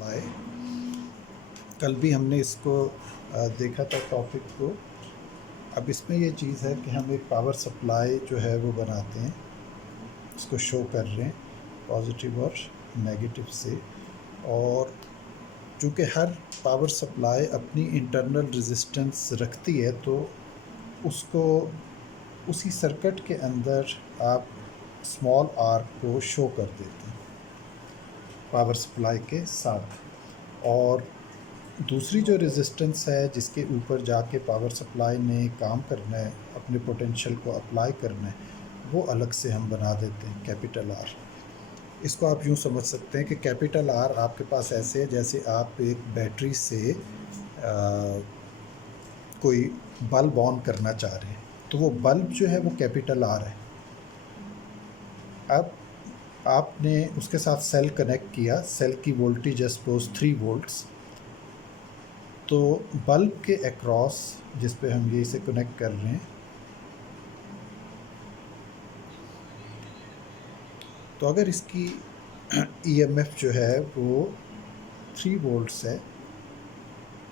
Supply. कल भी हमने इसको देखा था टॉपिक को। अब इसमें ये चीज़ है कि हम एक पावर सप्लाई जो है वो बनाते हैं, इसको शो कर रहे हैं पॉजिटिव और नेगेटिव से। और चूँकि हर पावर सप्लाई अपनी इंटरनल रेजिस्टेंस रखती है, तो उसको उसी सर्किट के अंदर आप स्मॉल आर को शो कर देते हैं पावर सप्लाई के साथ। और दूसरी जो रेजिस्टेंस है जिसके ऊपर जाके पावर सप्लाई ने काम करना है, अपने पोटेंशियल को अप्लाई करना है, वो अलग से हम बना देते हैं कैपिटल आर। इसको आप यूँ समझ सकते हैं कि कैपिटल आर आपके पास ऐसे है जैसे आप एक बैटरी से कोई बल्ब ऑन करना चाह रहे हैं, तो वो बल्ब जो है वो कैपिटल आर है। अब आपने उसके साथ सेल कनेक्ट किया, सेल की वोल्टेज सपोज 3 वोल्ट्स, तो बल्ब के अक्रॉस जिस पे हम ये इसे कनेक्ट कर रहे हैं, तो अगर इसकी ईएमएफ जो है वो 3 वोल्ट्स है,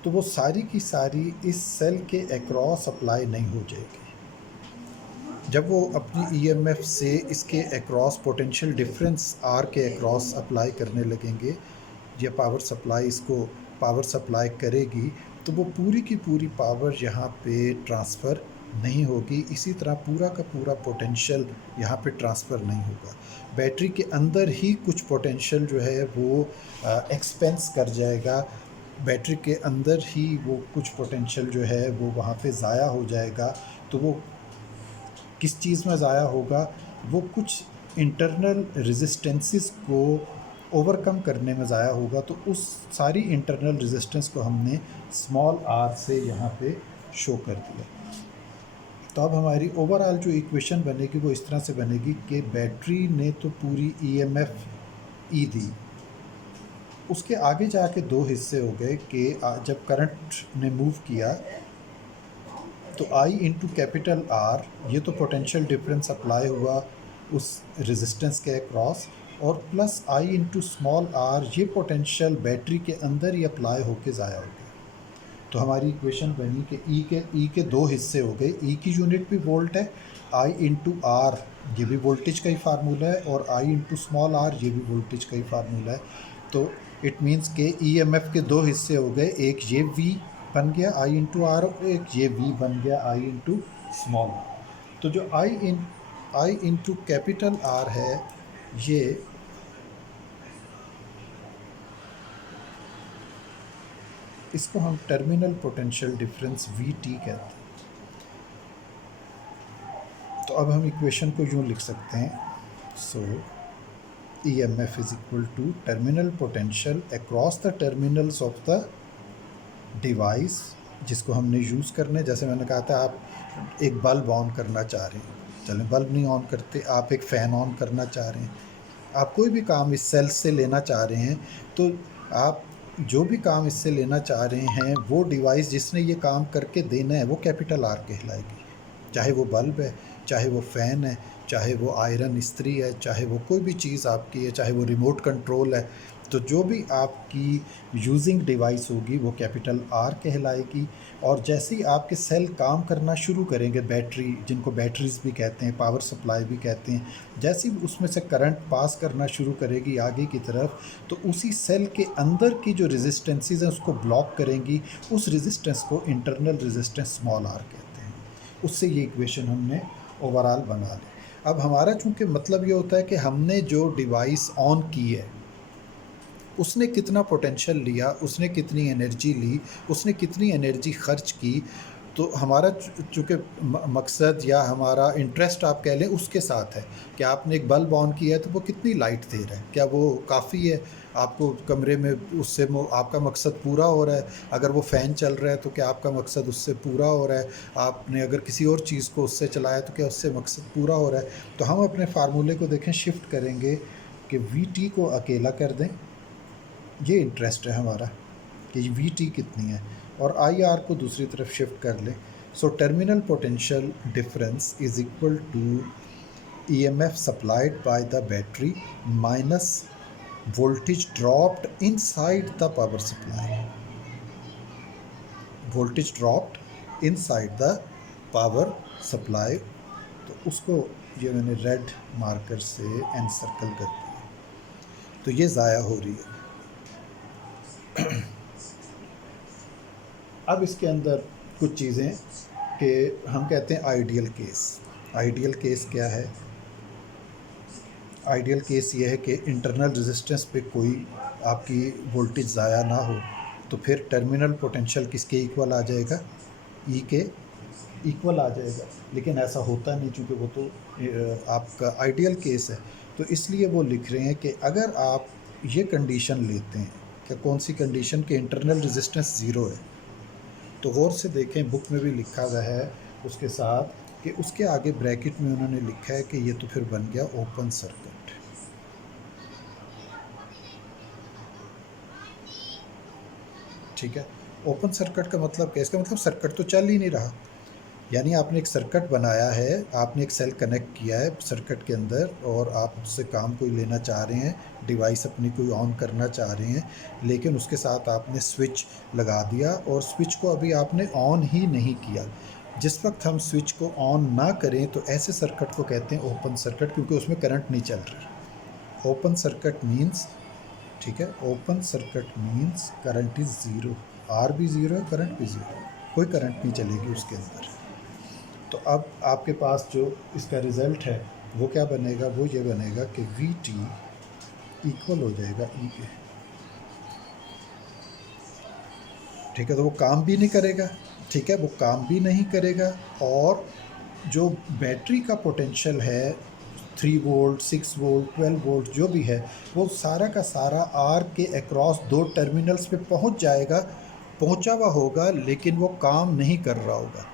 तो वो सारी की सारी इस सेल के अक्रॉस अप्लाई नहीं हो जाएगी। जब वो अपनी ईएमएफ से इसके अक्रॉस पोटेंशियल डिफरेंस आर के अक्रॉस अप्लाई करने लगेंगे, या पावर सप्लाई इसको पावर सप्लाई करेगी, तो वो पूरी की पूरी पावर यहाँ पे ट्रांसफ़र नहीं होगी। इसी तरह पूरा का पूरा पोटेंशियल यहाँ पे ट्रांसफ़र नहीं होगा। बैटरी के अंदर ही कुछ पोटेंशियल जो है वो एक्सपेंस कर जाएगा, बैटरी के अंदर ही वो कुछ पोटेंशियल जो है वो वहाँ पे ज़ाया हो जाएगा। तो वो किस चीज़ में ज़ाया होगा? वो कुछ इंटरनल रेजिस्टेंसेस को ओवरकम करने में ज़ाया होगा। तो उस सारी इंटरनल रेजिस्टेंस को हमने स्मॉल आर से यहाँ पे शो कर दिया। तो अब हमारी ओवरऑल जो इक्वेशन बनेगी वो इस तरह से बनेगी कि बैटरी ने तो पूरी ईएमएफ ई दी, उसके आगे जाके दो हिस्से हो गए कि जब करंट ने मूव किया तो I इंटू कैपिटल आर, ये तो पोटेंशियल डिफरेंस अप्लाई हुआ उस रेजिस्टेंस के अक्रॉस, और plus I into small r, ये पोटेंशियल बैटरी के अंदर ही अप्लाई होके ज़ाया हो गया। तो हमारी इक्वेशन बनी कि E के दो हिस्से हो गए। E की यूनिट भी वोल्ट है, I इंटू आर ये भी वोल्टेज का ही फार्मूला है, और I इंटू स्मॉल आर ये भी वोल्टेज का ही फार्मूला है। तो इट मीन्स के EMF के दो हिस्से हो गए, एक ये V बन गया I इंटू आर, और एक ये V बन गया I इंटू स्मॉल आर। तो जो I इंटू कैपिटल आर है, ये इसको हम टर्मिनल पोटेंशियल डिफरेंस VT कहते हैं। तो अब हम इक्वेशन को यूँ लिख सकते हैं, so EMF is equal to terminal potential across the terminals of the device, जिसको हमने यूज़ करने, जैसे मैंने कहा था आप एक बल्ब ऑन करना चाह रहे हैं, चलें बल्ब नहीं ऑन करते, आप एक फ़ैन ऑन करना चाह रहे हैं, आप कोई भी काम इस सेल से लेना चाह रहे हैं, तो आप जो भी काम इससे लेना चाह रहे हैं, वो डिवाइस जिसने ये काम करके देना है वो कैपिटल आर कहलाएगी। चाहे वो बल्ब है, चाहे वो फ़ैन है, चाहे वो आयरन इस्त्री है, चाहे वो कोई भी चीज़ आपकी है, चाहे वो रिमोट कंट्रोल है, तो जो भी आपकी यूजिंग डिवाइस होगी वो कैपिटल आर कहलाएगी। और जैसे ही आपके सेल काम करना शुरू करेंगे, बैटरी जिनको बैटरीज़ भी कहते हैं, पावर सप्लाई भी कहते हैं, जैसे ही उसमें से करंट पास करना शुरू करेगी आगे की तरफ, तो उसी सेल के अंदर की जो रेजिस्टेंसेस हैं उसको ब्लॉक करेंगी। उस रेजिस्टेंस को इंटरनल रेजिस्टेंस स्मॉल आर कहते हैं। उससे ये इक्वेशन हमने ओवरऑल बना ली। अब हमारा चूँकि मतलब ये होता है कि हमने जो डिवाइस ऑन की है उसने कितना पोटेंशियल लिया, उसने कितनी एनर्जी ली, उसने कितनी एनर्जी खर्च की, तो हमारा चूँकि मकसद या हमारा इंटरेस्ट आप कह लें उसके साथ है कि आपने एक बल्ब ऑन किया है तो वो कितनी लाइट दे रहा है, क्या वो काफ़ी है आपको कमरे में, उससे आपका मकसद पूरा हो रहा है। अगर वो फ़ैन चल रहा है तो क्या आपका मकसद उससे पूरा हो रहा है। आपने अगर किसी और चीज़ को उससे चलाया तो क्या उससे मकसद पूरा हो रहा है। तो हम अपने फार्मूले को देखें, शिफ्ट करेंगे कि VT को अकेला कर दें, ये इंटरेस्ट है हमारा कि VT कितनी है, और IR को दूसरी तरफ शिफ्ट कर लें। So terminal potential difference is equal to EMF supplied by the battery minus voltage dropped inside the power supply, voltage dropped inside the power supply। तो उसको ये मैंने रेड मार्कर से एनसर्कल कर दिया, तो ये ज़ाया हो रही है। अब इसके अंदर कुछ चीज़ें कि हम कहते हैं आइडियल केस। आइडियल केस क्या है? आइडियल केस ये है कि इंटरनल रेजिस्टेंस पे कोई आपकी वोल्टेज ज़ाया ना हो, तो फिर टर्मिनल पोटेंशियल किसके इक्वल आ जाएगा? ई के इक्वल आ जाएगा। लेकिन ऐसा होता नहीं, चूँकि वो तो आपका आइडियल केस है। तो इसलिए वो लिख रहे हैं कि अगर आप ये कंडीशन लेते हैं, कि कौन सी कंडीशन? के इंटरनल रेजिस्टेंस ज़ीरो है, तो गौर से देखें, बुक में भी लिखा हुआ है उसके साथ कि उसके आगे ब्रैकेट में उन्होंने लिखा है कि ये तो फिर बन गया ओपन सर्किट। ठीक है, ओपन सर्किट का मतलब क्या? इसका मतलब सर्किट तो चल ही नहीं रहा। यानी आपने एक सर्किट बनाया है, आपने एक सेल कनेक्ट किया है सर्किट के अंदर, और आप उससे काम कोई लेना चाह रहे हैं, डिवाइस अपनी कोई ऑन करना चाह रहे हैं, लेकिन उसके साथ आपने स्विच लगा दिया और स्विच को अभी आपने ऑन ही नहीं किया। जिस वक्त हम स्विच को ऑन ना करें तो ऐसे सर्किट को कहते हैं ओपन सर्किट, क्योंकि उसमें करंट नहीं चल रहा। ओपन सर्किट मीन्स, ठीक है, open circuit means current is zero, R भी ज़ीरो है, करंट भी ज़ीरो, कोई करंट नहीं चलेगी उसके अंदर। तो अब आपके पास जो इसका रिज़ल्ट है वो क्या बनेगा? वो ये बनेगा कि वी टी इक्वल हो जाएगा ई के। ठीक है, तो वो काम भी नहीं करेगा। ठीक है, वो काम भी नहीं करेगा, और जो बैटरी का पोटेंशियल है 3 वोल्ट, 6 वोल्ट, 12 वोल्ट जो भी है, वो सारा का सारा आर के अक्रॉस दो टर्मिनल्स पे पहुंच जाएगा, पहुंचा हुआ होगा, लेकिन वो काम नहीं कर रहा होगा।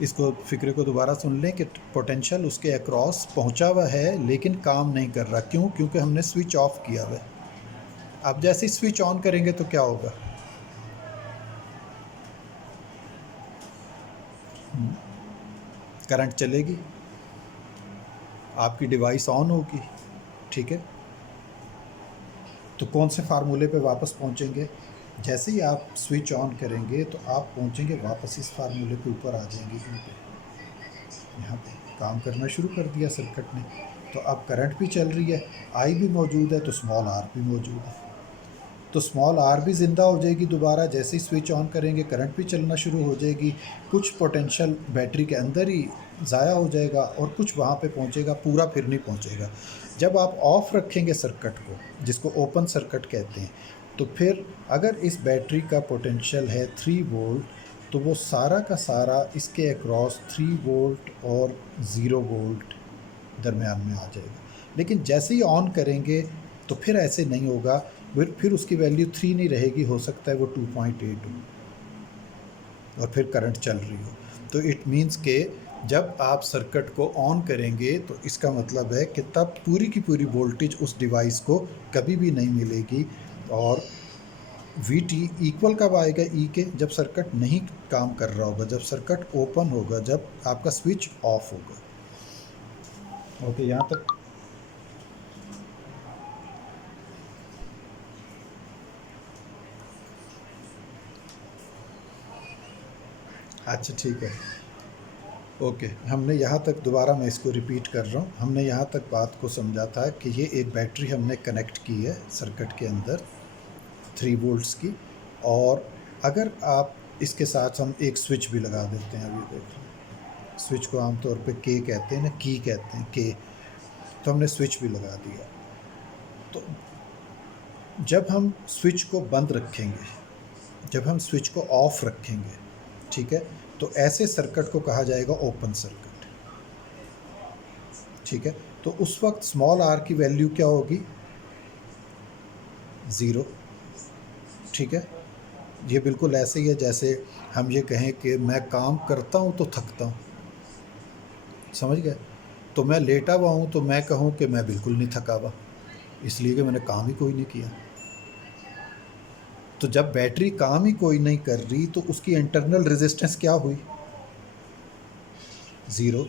इसको फिक्रे को दोबारा सुन लें कि पोटेंशियल उसके अक्रॉस पहुंचा हुआ है लेकिन काम नहीं कर रहा। क्यों? क्योंकि हमने स्विच ऑफ किया हुआ है। अब जैसे ही स्विच ऑन करेंगे तो क्या होगा? करंट चलेगी, आपकी डिवाइस ऑन होगी। ठीक है, तो कौन से फार्मूले पे वापस पहुंचेंगे? जैसे ही आप स्विच ऑन करेंगे तो आप पहुंचेंगे वापस इस फार्मूले के ऊपर आ जाएंगे। यहाँ पे काम करना शुरू कर दिया सर्किट ने, तो अब करंट भी चल रही है, आई भी मौजूद है, तो स्मॉल आर भी मौजूद है। तो स्मॉल आर भी ज़िंदा हो जाएगी दोबारा। जैसे ही स्विच ऑन करेंगे करंट भी चलना शुरू हो जाएगी। कुछ पोटेंशियल बैटरी के अंदर ही ज़ाया हो जाएगा और कुछ वहाँ पे पहुँचेगा, पूरा फिर नहीं पहुँचेगा। जब आप ऑफ़ रखेंगे सर्किट को, जिसको ओपन सर्किट कहते हैं, तो फिर अगर इस बैटरी का पोटेंशियल है 3 वोल्ट, तो वो सारा का सारा इसके अक्रॉस 3 वोल्ट और 0 वोल्ट दरमियान में आ जाएगा। लेकिन जैसे ही ऑन करेंगे तो फिर ऐसे नहीं होगा, फिर उसकी वैल्यू 3 नहीं रहेगी, हो सकता है वो 2.8 हो और फिर करंट चल रही हो। तो इट मीन्स के जब आप सर्किट को ऑन करेंगे तो इसका मतलब है कि तब पूरी की पूरी वोल्टेज उस डिवाइस को कभी भी नहीं मिलेगी। और वी टी इक्वल कब आएगा ई के? जब सर्किट नहीं काम कर रहा होगा, जब सर्किट ओपन होगा, जब आपका स्विच ऑफ होगा। ओके, यहाँ तक अच्छा ठीक है। ओके, हमने यहाँ तक, दोबारा मैं इसको रिपीट कर रहा हूँ, हमने यहाँ तक बात को समझा था कि ये एक बैटरी हमने कनेक्ट की है सर्किट के अंदर 3 वोल्ट्स की, और अगर आप इसके साथ हम एक स्विच भी लगा देते हैं। अभी देख लो, स्विच को आमतौर पे के कहते हैं ना, की कहते हैं के, तो हमने स्विच भी लगा दिया। तो जब हम स्विच को बंद रखेंगे, जब हम स्विच को ऑफ रखेंगे, ठीक है, तो ऐसे सर्किट को कहा जाएगा ओपन सर्किट। ठीक है, तो उस वक्त स्मॉल आर की वैल्यू क्या होगी? 0। ठीक है, ये बिल्कुल ऐसे ही है जैसे हम ये कहें कि मैं काम करता हूँ तो थकता हूँ, समझ गए? तो मैं लेटा हुआ हूँ तो मैं कहूँ कि मैं बिल्कुल नहीं थका हुआ, इसलिए कि मैंने काम ही कोई नहीं किया। तो जब बैटरी काम ही कोई नहीं कर रही तो उसकी इंटरनल रेजिस्टेंस क्या हुई? 0।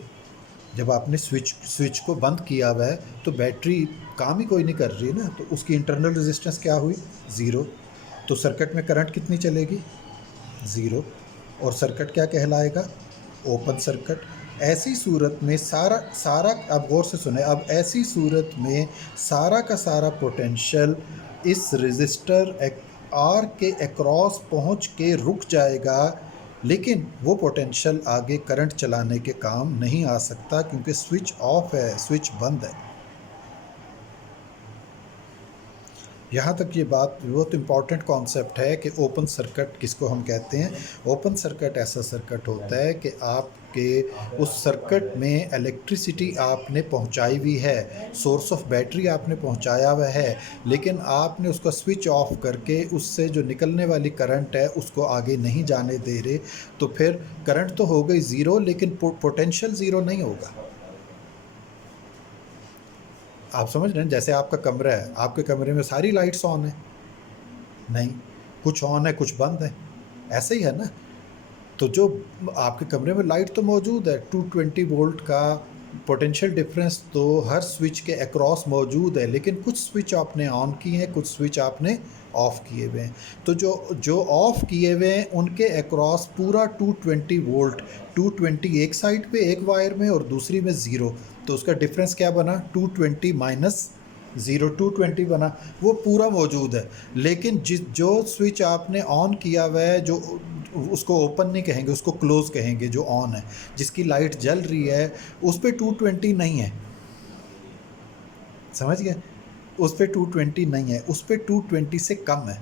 जब आपने स्विच स्विच को बंद किया हुआ है तो बैटरी काम ही कोई नहीं कर रही ना, तो उसकी इंटरनल रेजिस्टेंस क्या हुई? ज़ीरो। तो सर्किट में करंट कितनी चलेगी? ज़ीरो। और सर्किट क्या कहलाएगा? Open circuit. ऐसी सूरत में सारा सारा, अब गौर से सुने, अब ऐसी सूरत में सारा का सारा पोटेंशियल इस रेजिस्टर आर के अक्रॉस पहुंच के रुक जाएगा, लेकिन वो पोटेंशियल आगे करंट चलाने के काम नहीं आ सकता क्योंकि स्विच ऑफ है, स्विच बंद है। यहाँ तक ये बात बहुत इम्पॉर्टेंट कॉन्सेप्ट है कि ओपन सर्किट किसको हम कहते हैं। ओपन सर्किट ऐसा सर्किट होता है कि आपके उस सर्किट में इलेक्ट्रिसिटी आपने पहुँचाई हुई है, सोर्स ऑफ बैटरी आपने पहुँचाया हुआ है, लेकिन आपने उसका स्विच ऑफ करके उससे जो निकलने वाली करंट है उसको आगे नहीं जाने दे रहे, तो फिर करंट तो हो गई ज़ीरो, लेकिन पोटेंशियल ज़ीरो नहीं होगा। आप समझ रहे हैं? जैसे आपका कमरा है, आपके कमरे में सारी लाइट्स ऑन है? नहीं, कुछ ऑन है, कुछ बंद है, ऐसे ही है ना। तो जो आपके कमरे में लाइट तो मौजूद है, 220 वोल्ट का पोटेंशियल डिफरेंस तो हर स्विच के अक्रॉस मौजूद है, लेकिन कुछ स्विच आपने ऑन किए हैं, कुछ स्विच आपने ऑफ़ किए हुए हैं। तो जो जो ऑफ़ किए हुए हैं उनके अक्रॉस पूरा 220 वोल्ट, 220 एक साइड पे एक वायर में और दूसरी में ज़ीरो, तो उसका डिफरेंस क्या बना? 220 माइनस ज़ीरो, 220 बना, वो पूरा मौजूद है। लेकिन जो स्विच आपने ऑन किया हुआ है, जो उसको ओपन नहीं कहेंगे, उसको क्लोज़ कहेंगे, जो ऑन है, जिसकी लाइट जल रही है, उस पे 220 नहीं है। समझ गए? उस पे 220 नहीं है, उस पे 220 से कम है।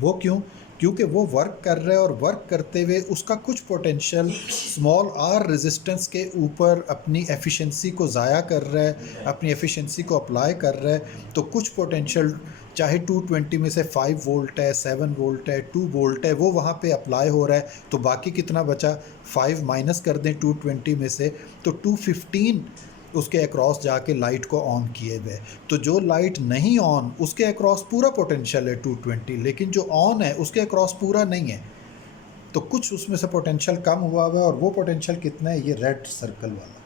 वो क्यों? क्योंकि वो वर्क कर रहा है और वर्क करते हुए उसका कुछ पोटेंशियल स्मॉल आर रेजिस्टेंस के ऊपर अपनी एफिशिएंसी को ज़ाया कर रहा है, अपनी एफिशिएंसी को अप्लाई कर रहा है। तो कुछ पोटेंशियल, चाहे 220 में से 5 वोल्ट है, 7 वोल्ट है, 2 वोल्ट है, वो वहाँ पे अप्लाई हो रहा है। तो बाकी कितना बचा? 5 माइनस कर दें 220 में से, तो 215 उसके अक्रॉस जाके लाइट को ऑन किए हुए। तो जो लाइट नहीं ऑन उसके अक्रॉस पूरा पोटेंशियल है 220, लेकिन जो ऑन है उसके अक्रॉस पूरा नहीं है। तो कुछ उसमें से पोटेंशियल कम हुआ हुआ है, और वो पोटेंशियल कितना है? ये रेड सर्कल वाला।